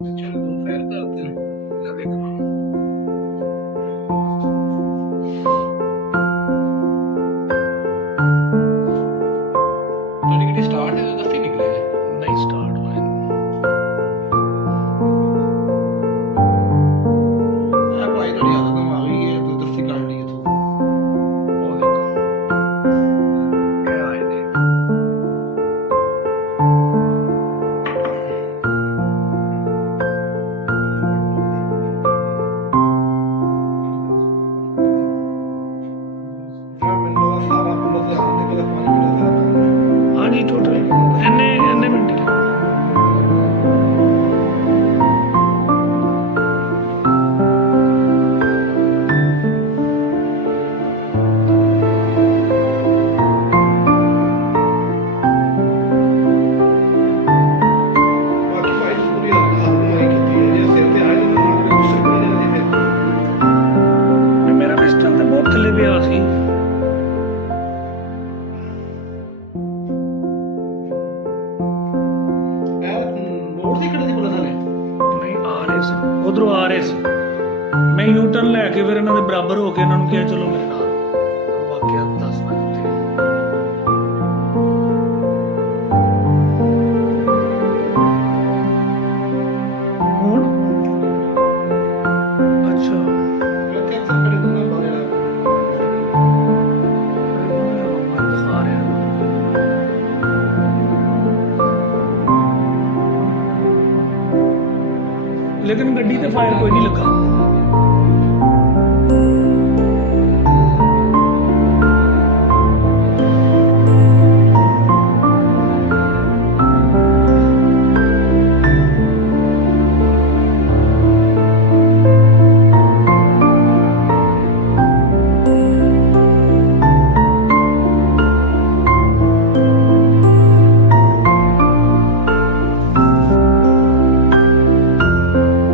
चलो फायर करते हैं। देखो ਤੁਹਾਡੀ ਗੱਡੀ ਸਟਾਰਟ ਹੈ ਤਾਂ ਦੱਸੀ ਨਿਕਲੇ नहीं स्टार्ट हुआ है। ਆ ਭਾਈ ਤੁਹਾਡੀ ਆਦਤ ਨਾਲ ਆ ਗਈ ਹੈ ਤੂੰ ਦੱਸੀ ਕੱਢ ਲਈ ਤੂੰ वो देखो क्या है ये। ਮੈਨੂੰ ਆ ਸਾਰਾ ਪੁਲਿਸ ਦੇ ਹੱਥ ਦੇ ਕੋਲ 5 ਮਿੰਟ ਦਾ ਕੰਮ ਹੈ। हाँ जी टोटल एने मिनट ਬਾਕੀ ਭਾਈ ਪੂਰੀ ਆਦਮਾਈ ਕੀਤੀ ਹੈ ਜੇ ਸਿਰ ਤੇ ਆਏ ਤਾਂ ਨਾਲ ਕੋਈ ਗੁੱਸਾ ਕੋਈ ਨਹੀਂ ਫਿਰ मेरा पिस्टल तो बहुत थले पे आ सी। ਮੋੜ ਦੀ ਕਿਹੜੇ ਦੀ ਪੁਲਿਸ ਵਾਲੇ नहीं आ रहे सी उधरों आ रहे सी मैं यू टर्न लैके फिर इन्होंने बराबर हो के इन्होंने कहा चलो मेरे नाल वाकया दस ना किते कौन अच्छा ਇੱਥੇ ਅਕਸਰ ਖੜੇ ਹੁੰਦੇ ਨੇ ਬੰਦੇ मैं दिखा रहे हैं लेकिन गड्डी ते फायर कोई नहीं लगा।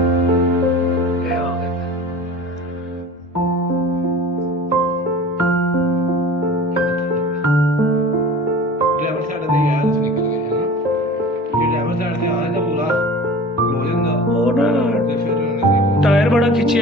ये आ गए। ਡਰਾਈਵਰ ਸਾਈਡ ਤੇ ਆਇਆ ਤੁਸੀਂ ਨਿਕਲ ਗਏ ਹੈ ਨਾ ਜੇ ਡਰਾਈਵਰ ਸਾਈਡ ਤੇ ਆ ਜਾਂਦਾ ਪੂਰਾ ਖਲੋ ਜਾਂਦਾ और ना ਤੇ ਫਿਰ ਨਹੀਂ टायर बड़ा खिंचे